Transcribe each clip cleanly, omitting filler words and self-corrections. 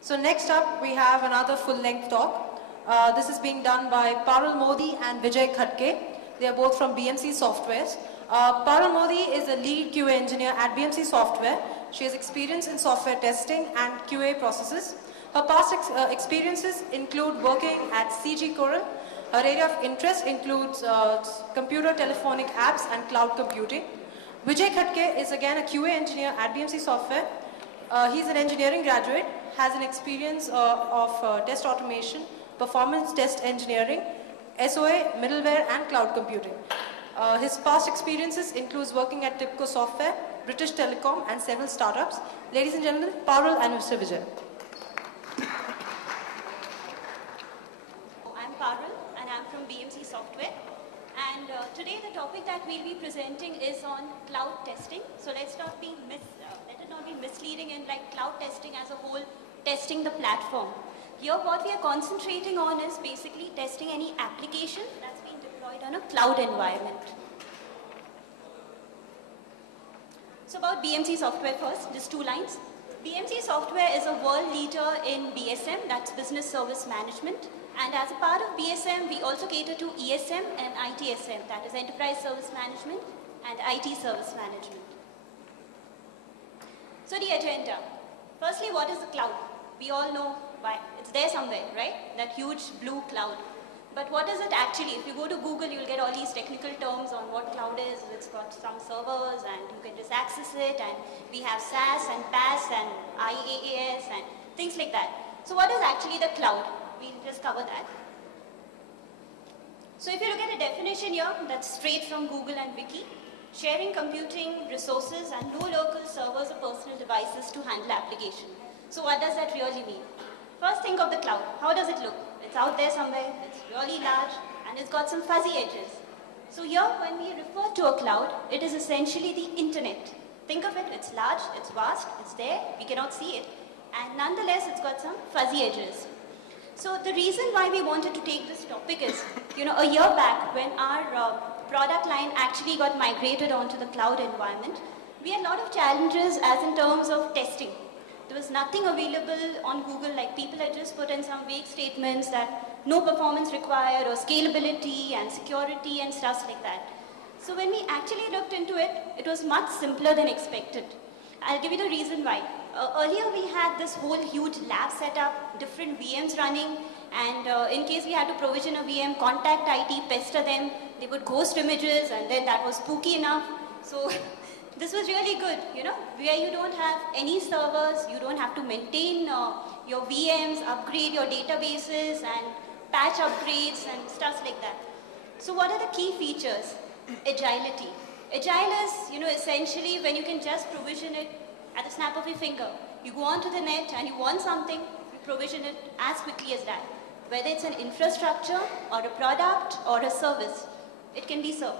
So next up, we have another full-length talk. This is being done by Parul Modi and Vijay Parul. They are both from BMC Softwares. Parul Modi is a lead QA engineer at BMC Software. She has experience in software testing and QA processes. Her past experiences include working at CG Coral. Her area of interest includes computer telephonic apps and cloud computing. Vijay Parul is again a QA engineer at BMC Software. He's an engineering graduate, has an experience of test automation, performance test engineering, SOA, middleware and cloud computing. His past experiences includes working at TIPCO Software, British Telecom and several startups. Ladies and gentlemen, Parul and Mr. Vijay. I'm Parul and I'm from BMC Software. And today the topic that we'll be presenting is on cloud testing. So let it not be misleading in like cloud testing as a whole, testing the platform. Here what we are concentrating on is basically testing any application that's being deployed on a cloud environment. So about BMC Software first, just 2 lines. BMC Software is a world leader in BSM, that's Business Service Management. And as a part of BSM, we also cater to ESM and ITSM, that is Enterprise Service Management and IT Service Management. So the agenda. Firstly, what is the cloud? We all know why. It's there somewhere, right? That huge blue cloud. But what is it actually? If you go to Google, you'll get all these technical terms on what cloud is. It's got some servers and you can just access it. And we have SaaS and PaaS and IaaS and things like that. So what is actually the cloud? We'll just cover that. So if you look at a definition here, that's straight from Google and Wiki. Sharing computing resources and no local servers or personal devices to handle application. So what does that really mean? First, think of the cloud. How does it look? It's out there somewhere, it's really large, and it's got some fuzzy edges. So here, when we refer to a cloud, it is essentially the internet. Think of it, it's large, it's vast, it's there, we cannot see it, and nonetheless, it's got some fuzzy edges. So the reason why we wanted to take this topic is, a year back, when our product line actually got migrated onto the cloud environment, we had a lot of challenges as in terms of testing. There was nothing available on Google, like people had just put in some vague statements that no performance required or scalability and security and stuff like that. So when we actually looked into it, it was much simpler than expected. I'll give you the reason why. Earlier we had this whole huge lab setup, different VMs running, and in case we had to provision a VM, contact IT, pester them, they would ghost images, and then that was spooky enough. So this was really good, where you don't have any servers, you don't have to maintain your VMs, upgrade your databases and patch upgrades and stuff like that. So what are the key features? Agility. Agile is, essentially when you can just provision it at the snap of your finger. You go onto the net and you want something, you provision it as quickly as that. Whether it's an infrastructure or a product or a service, it can be served.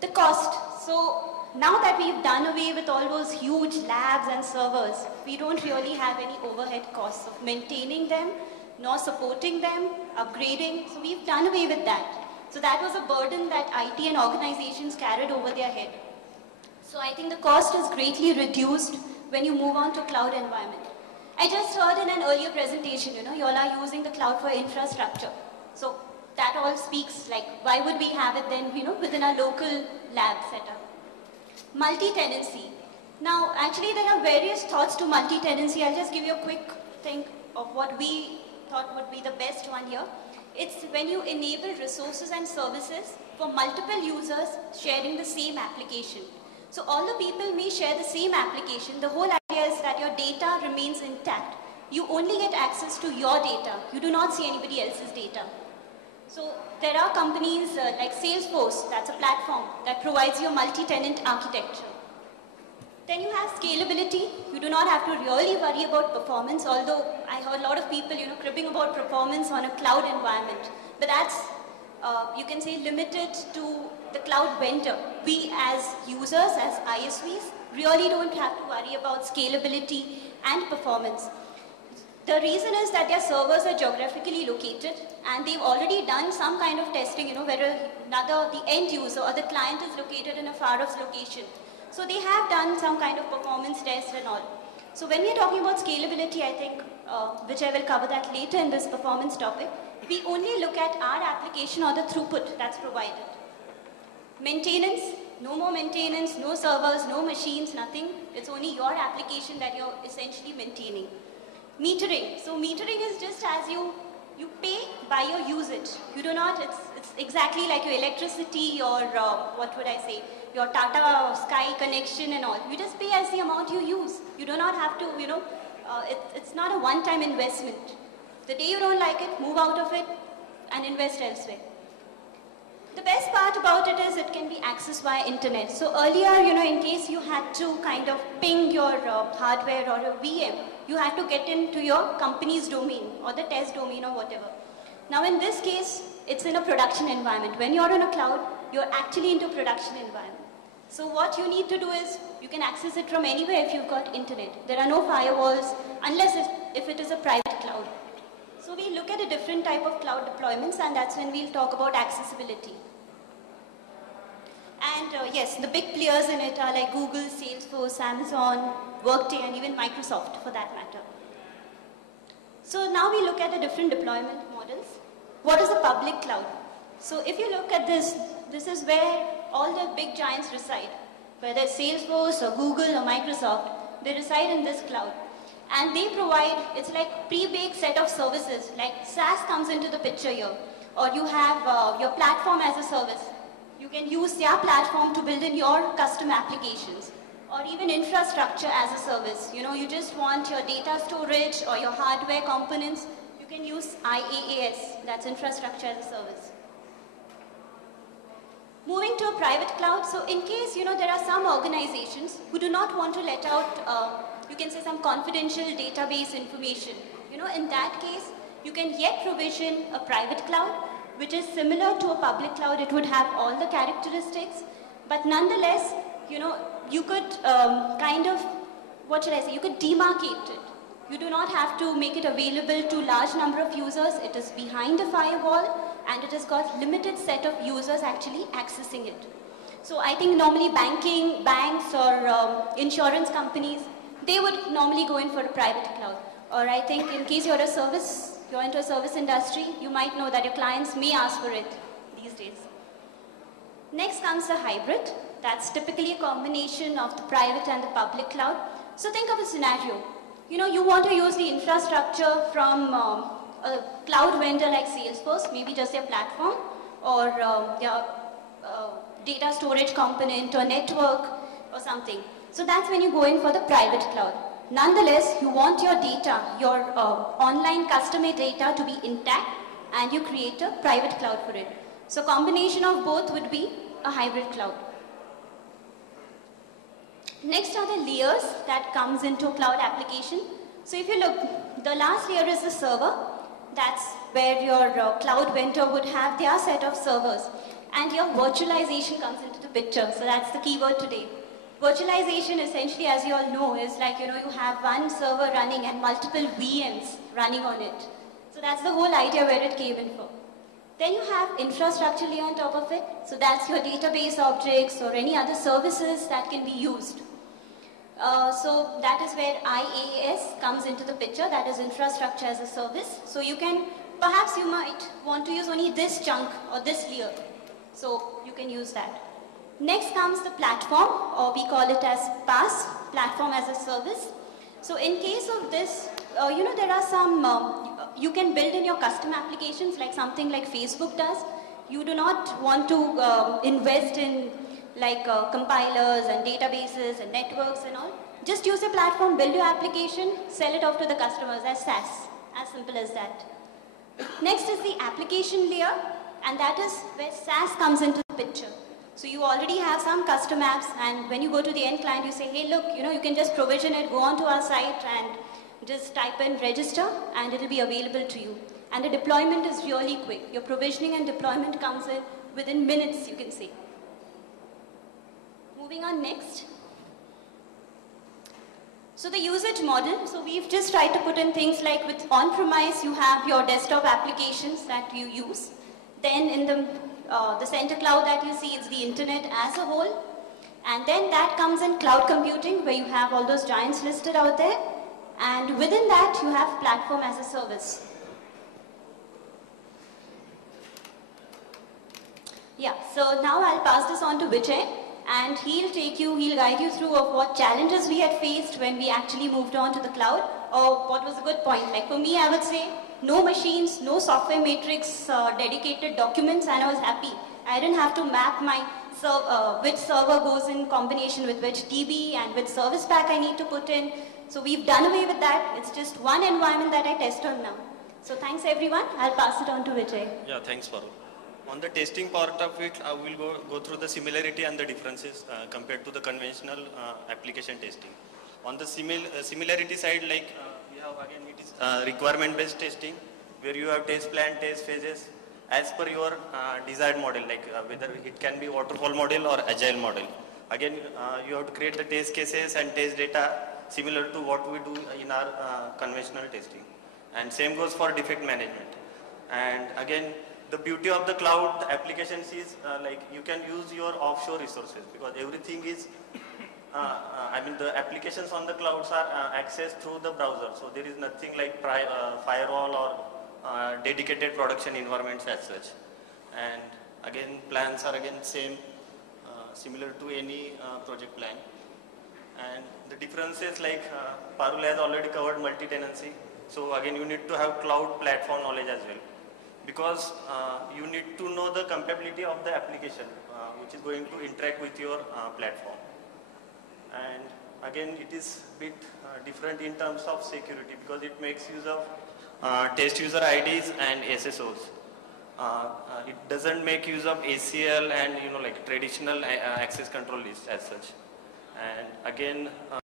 The cost. So now that we've done away with all those huge labs and servers, we don't really have any overhead costs of maintaining them, nor supporting them, upgrading. So we've done away with that. So that was a burden that IT and organizations carried over their head. So I think the cost is greatly reduced when you move on to cloud environment. I just heard in an earlier presentation, you all are using the cloud for infrastructure. So that all speaks like, why would we have it then, within our local lab setup? Multi-tenancy. Now, actually there are various thoughts to multi-tenancy. I'll just give you a quick thing of what we thought would be the best one here. It's when you enable resources and services for multiple users sharing the same application. So all the people may share the same application. The whole idea is that your data remains intact. You only get access to your data. You do not see anybody else's data. So there are companies like Salesforce, that's a platform that provides you a multi-tenant architecture. Then you have scalability. You do not have to really worry about performance, although I heard a lot of people, cribbing about performance on a cloud environment. But that's, you can say, limited to the cloud vendor. We as users, as ISVs, really don't have to worry about scalability and performance. The reason is that their servers are geographically located and they've already done some kind of testing, whether the end user or the client is located in a far-off location. So they have done some kind of performance test and all. So when we are talking about scalability, I think, which I will cover that later in this performance topic, we only look at our application or the throughput that's provided. Maintenance, no more maintenance, no servers, no machines, nothing. It's only your application that you're essentially maintaining. Metering. So metering is just as you pay by your usage. You do not, it's exactly like your electricity or what would I say, your Tata Sky connection and all. You just pay as the amount you use. You do not have to, it's not a one-time investment. The day you don't like it, move out of it and invest elsewhere. The best part about it is it can be accessed via internet. So earlier, in case you had to kind of ping your hardware or your VM, you had to get into your company's domain or the test domain or whatever. Now in this case, it's in a production environment. When you're on a cloud, you're actually into production environment. So what you need to do is, you can access it from anywhere if you've got internet. There are no firewalls, unless if it is a private cloud. So we look at a different type of cloud deployments, and that's when we'll talk about accessibility. And yes, the big players in it are like Google, Salesforce, Amazon, vodQA, and even Microsoft for that matter. So now we look at the different deployment models. What is a public cloud? So if you look at this, this is where all the big giants reside. Whether it's Salesforce or Google or Microsoft, they reside in this cloud. And they provide, it's like pre-baked set of services, like SaaS comes into the picture here. Or you have your platform as a service. You can use their platform to build in your custom applications. Or even infrastructure as a service. You just want your data storage or your hardware components. You can use IaaS, that's infrastructure as a service. Moving to a private cloud, so in case, there are some organizations who do not want to let out, you can say some confidential database information. In that case, you can yet provision a private cloud, which is similar to a public cloud. It would have all the characteristics, but nonetheless, you could kind of, what should I say, you could demarcate it. You do not have to make it available to large number of users. It is behind a firewall, and it has got limited set of users actually accessing it. So I think normally banks or insurance companies, they would normally go in for a private cloud. Or I think in case you're into a service industry, you might know that your clients may ask for it these days. Next comes the hybrid. That's typically a combination of the private and the public cloud. So think of a scenario. You want to use the infrastructure from a cloud vendor like Salesforce, maybe just their platform, or their data storage component or network or something. So that's when you go in for the private cloud. Nonetheless, you want your data, your online customer data to be intact, and you create a private cloud for it. So combination of both would be a hybrid cloud. Next are the layers that comes into a cloud application. So if you look, the last layer is the server. That's where your cloud vendor would have their set of servers. And your virtualization comes into the picture. So that's the keyword today. Virtualization essentially, as you all know, is like, you have one server running and multiple VMs running on it. So that's the whole idea where it came in for. Then you have infrastructure layer on top of it. So that's your database objects or any other services that can be used. So that is where IaaS comes into the picture, that is infrastructure as a service. So perhaps you might want to use only this chunk or this layer. So you can use that. Next comes the platform, or we call it as PaaS, platform as a service. So in case of this, there are some, you can build in your custom applications like something like Facebook does. You do not want to invest in like compilers and databases and networks and all. Just use a platform, build your application, sell it off to the customers as SaaS, as simple as that. Next is the application layer, and that is where SaaS comes into the picture. So you already have some custom apps, and when you go to the end client, you say, hey, look, you can just provision it, go onto our site and just type in register, and it will be available to you. And the deployment is really quick. Your provisioning and deployment comes in within minutes, you can say. Moving on next. So the usage model, so we've just tried to put in things like with on-premise, you have your desktop applications that you use. Then in the center cloud that you see, it's the internet as a whole. And then that comes in cloud computing, where you have all those giants listed out there. And within that, you have platform as a service. Yeah, so now I'll pass this on to Vijay, and he'll guide you through of what challenges we had faced when we actually moved on to the cloud, or what was a good point. Like for me, I would say, no machines, no software matrix, dedicated documents, and I was happy. I didn't have to map my which server goes in combination with which DB and which service pack I need to put in. So we've done away with that. It's just one environment that I test on now. So thanks everyone. I'll pass it on to Vijay. Yeah, thanks Parul. On the testing part of it, I will go through the similarity and the differences compared to the conventional application testing. On the similarity side, like we have again, it is requirement-based testing, where you have test plan, test phases as per your desired model, like whether it can be waterfall model or agile model. Again, you have to create the test cases and test data similar to what we do in our conventional testing. And same goes for defect management. And again, the beauty of the cloud applications is like you can use your offshore resources, because everything is, the applications on the clouds are accessed through the browser. So there is nothing like firewall or dedicated production environments as such. And again, plans are again same, similar to any project plan. And the differences, like Parul has already covered multi-tenancy. So again, you need to have cloud platform knowledge as well, because you need to know the compatibility of the application which is going to interact with your platform. And again, it is a bit different in terms of security, because it makes use of test user IDs and SSOs. It doesn't make use of ACL and like traditional access control list as such. And again,